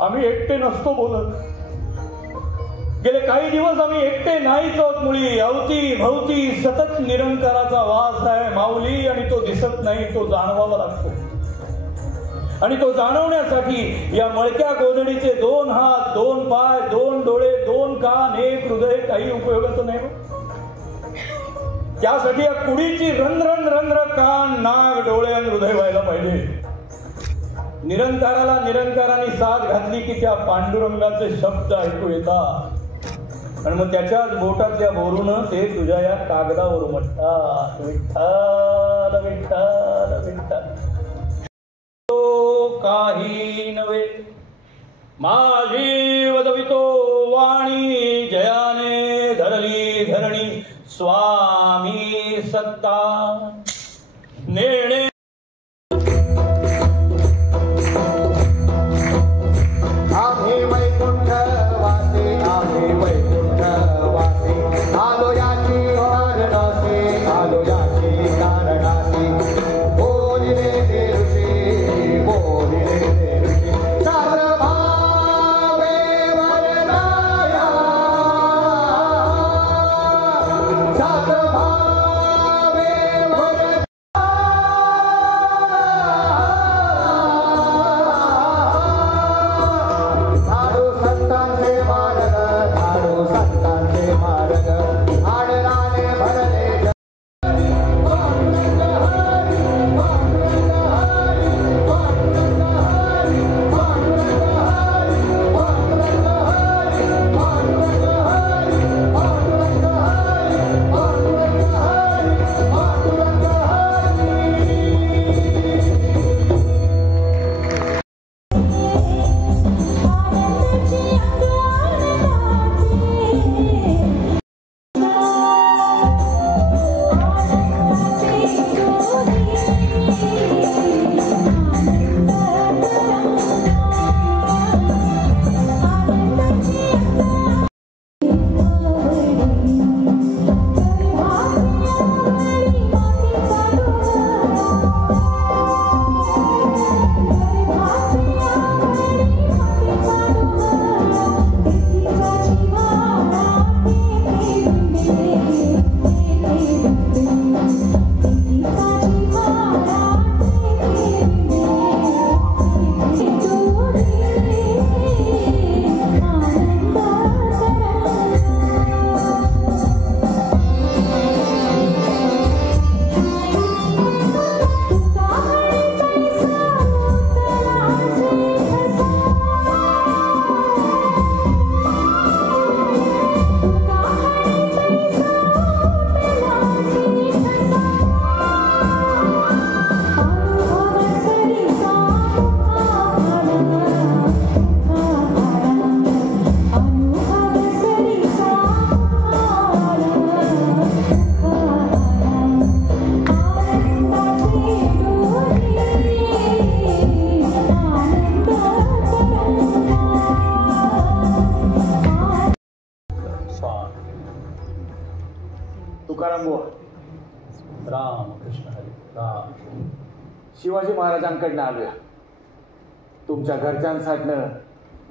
आम्ही एकटे नसतो बोलत. गेले काही दिवस आम्ही एकटे नाहीच आहोत. मुळी अवती भवती सतत निरंकाराचा वास आहे माऊली, आणि तो दिसत नाही, तो जाणवावा लागतो. आणि तो जाणवण्यासाठी या मळक्या गोधडीचे 2 हात, 2 पाय, 2 डोळे, 2 कान, 1 हृदय काही उपयोगाचं नाही. त्यासाठी या कुडीची रंध्र रंध्र कान, नाक, डोळे आणि हृदय व्हायला पाहिजे. निरंकाराला निरंकाराने साथ घातली की त्या पांडुरंगाचे शब्द ऐकू येतात, आणि मग त्याच्याच बोटातल्या बोरून ते तुझ्या या कागदावर म्हणतात विठ्ठल विठ्ठल विठ्ठल. काही नव्हे माझी वदवितो वाणी, जयाने धरली धरणी स्वामी सत्ता. नेणे आम्ही वैकुंठ वासी, आम्ही वैकुंठ वासी, आलो याची कारणासी, आलो याची कारणासी. बोलिले ते ऋषी, बोलिले ते ऋषी, सर्वभावे वरदाया, सर्वभावे वरदाया. धाडू संतांचे मार्ग, धाडू संतांचे मार्ग, आडराने भरले जग. पांडुरंग हरी, पांडुरंग हरी, पांडुरंग हरी, पांडुरंग हरी, पांडुरंग हरी, पांडुरंग हरी, पांडुरंग हरी, पांडुरंग हरी, पांडुरंग हरी. तुकाराम बुवा, राम कृष्ण हरी राम. शिवाजी महाराजांकडनं आलोया. तुमच्या घरच्यांसाठनं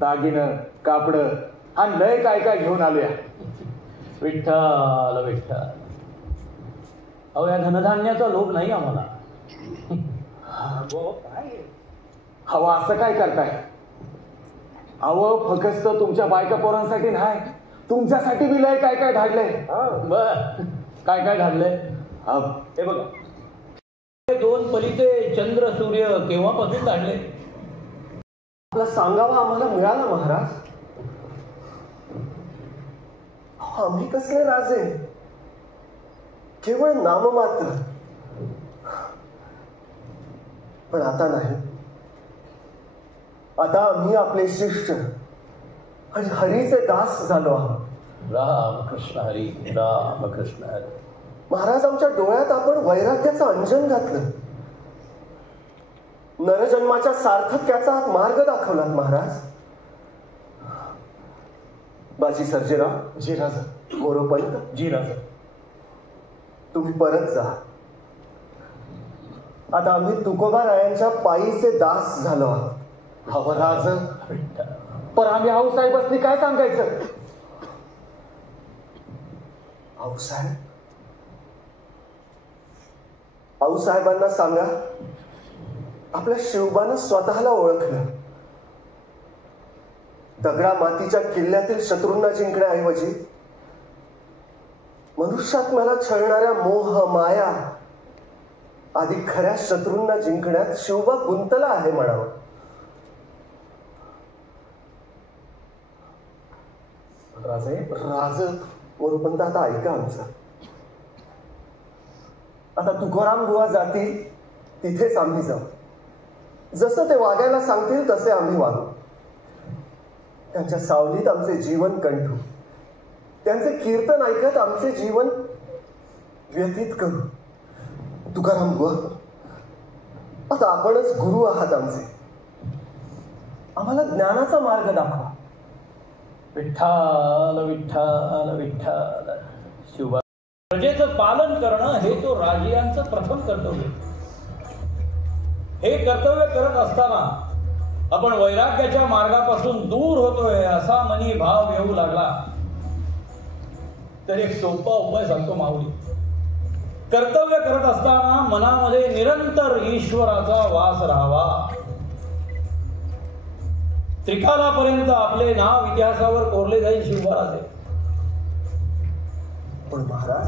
दागिनं, कापडं, हा लय काय काय घेऊन आलोया. विठ्ठल विठ्ठल. अहो या धनधान्याचा लोभ नाही आम्हाला. अहो असं काय करताय? अहो फक्त तुमच्या बायका पोरांसाठी नाही, तुमच्यासाठी बी लय काय काय धाडलंय. बर, काय काय धाडलंय? हे बघा, 2 पलीचे चंद्र सूर्य केव्हापासून धाडले? आपला सांगावा आम्हाला मिळाला महाराज. आम्ही कसले राजे, केवळ नाममात्र. पण आता नाही. आता आम्ही आपले शिष्य आणि हरीचे दास झालो आहोत. राम कृष्ण हरी राम कृष्ण हरी. महाराज, आमच्या डोळ्यात आपण वैराग्याचं अंजन घातलं. नरजन्माच्या सार्थक्याचा मार्ग दाखवलात महाराज. बाजी सर्जेराव, जी राजा. मोरोपंत, जी राजा. तुम्ही परत जा. आता आम्ही तुकोबारायांच्या पायीचे दास झालो आहोत. हवं राज, पण आम्ही आऊसाहेबांनी काय सांगायचं? आऊसाहेब, आऊसाहेबांना सांगा आपल्या शिवबानं स्वतःला ओळखलं. दगडा मातीच्या किल्ल्यातील शत्रूंना जिंकण्याऐवजी मनुष्यात मला छळणाऱ्या मोह माया आधी खऱ्या शत्रूंना जिंकण्यात शिवबा गुंतला आहे म्हणावं. राज वरूपंत, आता ऐका आमचं. आता तुकोराम बुवा जातील तिथेच आम्ही जाऊ. जसं ते वागायला सांगतील तसे आम्ही वागू. त्यांच्या सावलीत आमचे जीवन कंठू, त्यांचे कीर्तन ऐकत आमचे जीवन व्यतीत करू. तुकाराम बुवा, आता आपणच गुरु आहात आमचे. आम्हाला ज्ञानाचा मार्ग दाखवा. विठ्ठल विठ्ठल विठ्ठल. शिवबा, प्रजेचं पालन करणं हे तो राजियांचं प्रथम कर्तव्य. हे कर्तव्य करत असताना आपण वैराग्याच्या मार्गापासून दूर होतोय असा मनी भाव येऊ लागला तर एक सोपा उपाय सांगतो माऊली. कर्तव्य करत असताना मनामध्ये निरंतर ईश्वराचा वास राहावा. त्रिकालापर्यंत आपले नाव इतिहासावर कोरले जाईल शिवबाराचे. पण महाराज,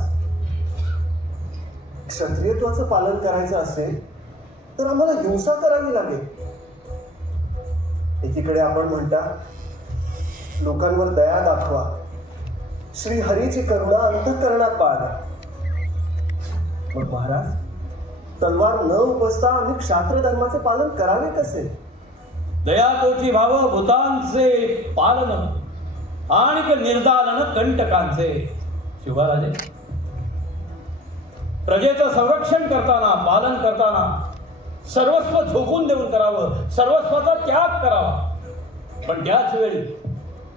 क्षत्रियत्वाचं पालन करायचं असेल तर आम्हाला हिंसा करावी लागेल. एकीकडे आपण म्हणता लोकांवर दया दाखवा, श्री हरीची करुणा अंतःकरणात बाळगा. मग महाराज, तलवार न उपसता आम्ही क्षात्र धर्माचे पालन करावे कसे? दया तोची भाव भूतांचे पालन आणि निर्दालन कंटकांचे. शिवराजे, प्रजेचं संरक्षण करताना, पालन करताना सर्वस्व झोकून देऊन करावं, सर्वस्वाचा त्याग करावा. पण त्याच वेळी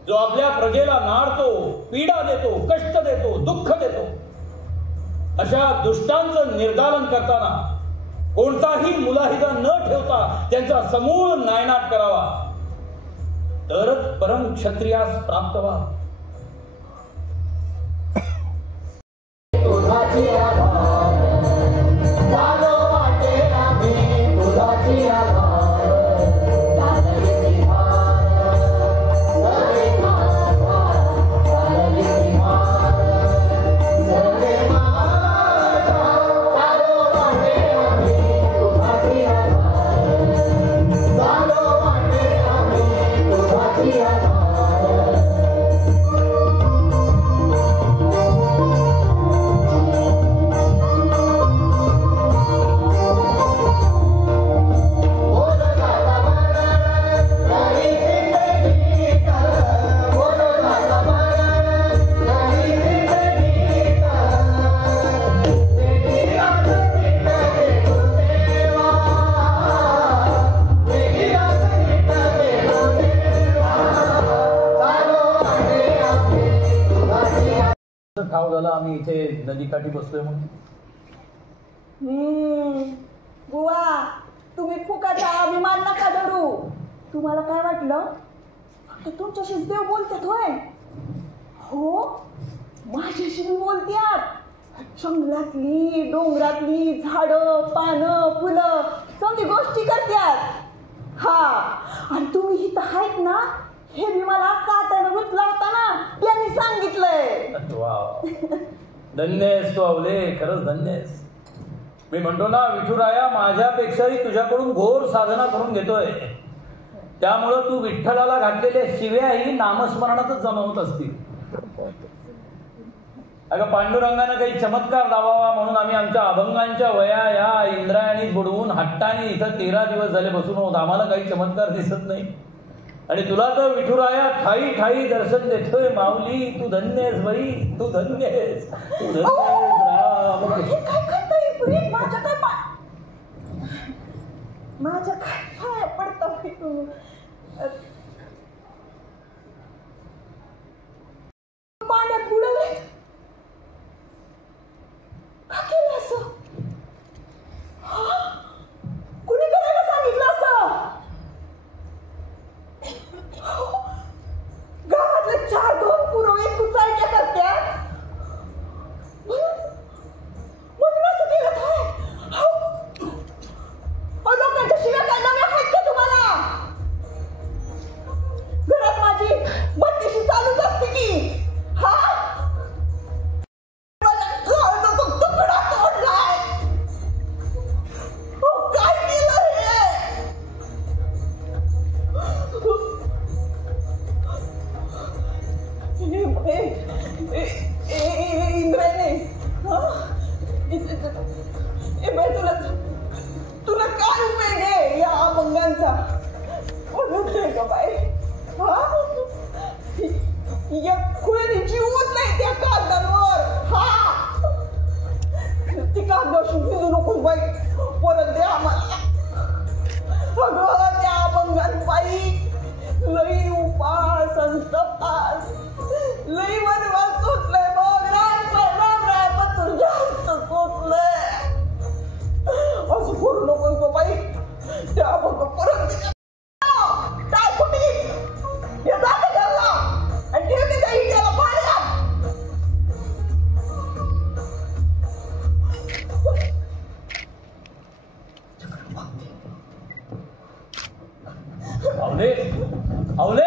जो आपल्या प्रजेला नाडतो, पीडा देतो, कष्ट देतो, दुःख देतो, अशा दुष्टांचं निर्दालन करताना कोणताही मुलाहिजा न ठेवता त्यांचा समूळ नायनाट करावा. तरच परम क्षत्रियास प्राप्त व्हा. ठाव झाला आम्ही इथे नदीकाठी बसलोय म्हणून. बुवा, तुम्ही फुकाचा अभिमान नका धरू. तुम्हाला काय वाटलं आता तुमच्याशीच देव बोलतात होय? हो, माझ्याशी मी बोलत्यात. जंगलातली, डोंगरातली झाडं, पानं, फुलं समधी गोष्टी करत्यात. हा, आणि तुम्ही इथं आहेत ना, हे मी मला काट्यानं गुतला होता ना, त्यांनी सांगितलंय. धन्यस तू अवले, खरंच धन्यस. मी म्हणतो ना विठुराया, माझ्यापेक्षाही तुझ्याकडून घोर साधना करून घेतोय. त्यामुळं तू विठ्ठलाला घातलेल्या शिव्याही नामस्मरणातच जमवत असतील. अगं, पांडुरंगानं काही चमत्कार दावावा म्हणून आम्ही आमच्या अभंगांच्या वया या इंद्रायणी बुडवून हट्टाने इथं 13 दिवस झाले बसून आहोत. आम्हाला काही चमत्कार दिसत नाही. आणि तुला तर विठुराया ठाई ठाई दर्शन देतोय. माऊली, तू धन्यस बाई, तू धन्यस, तू धन्यस. राम माझ्या काय पाया पडतो तू. पाण्यात बुडवले का केलं असं? परत दे ग बाई. हा या खुळ्याने जीवच नाही त्या कागदांवर. हा ती कागदाशी भिजू नकोस बाई. परत दे आम्हाला. अगं त्या अभंगात बाई लई उपास संतपास लई वनवास सोचलंय बघ. राम पण जास्त सोचलंय. असं करू नकोस गं बाई. त्या अभंग परत दे. टाळ कुठे हे जाते घरला आणि ठेवते त्या हिच्याला पाण्यात. आवले आवले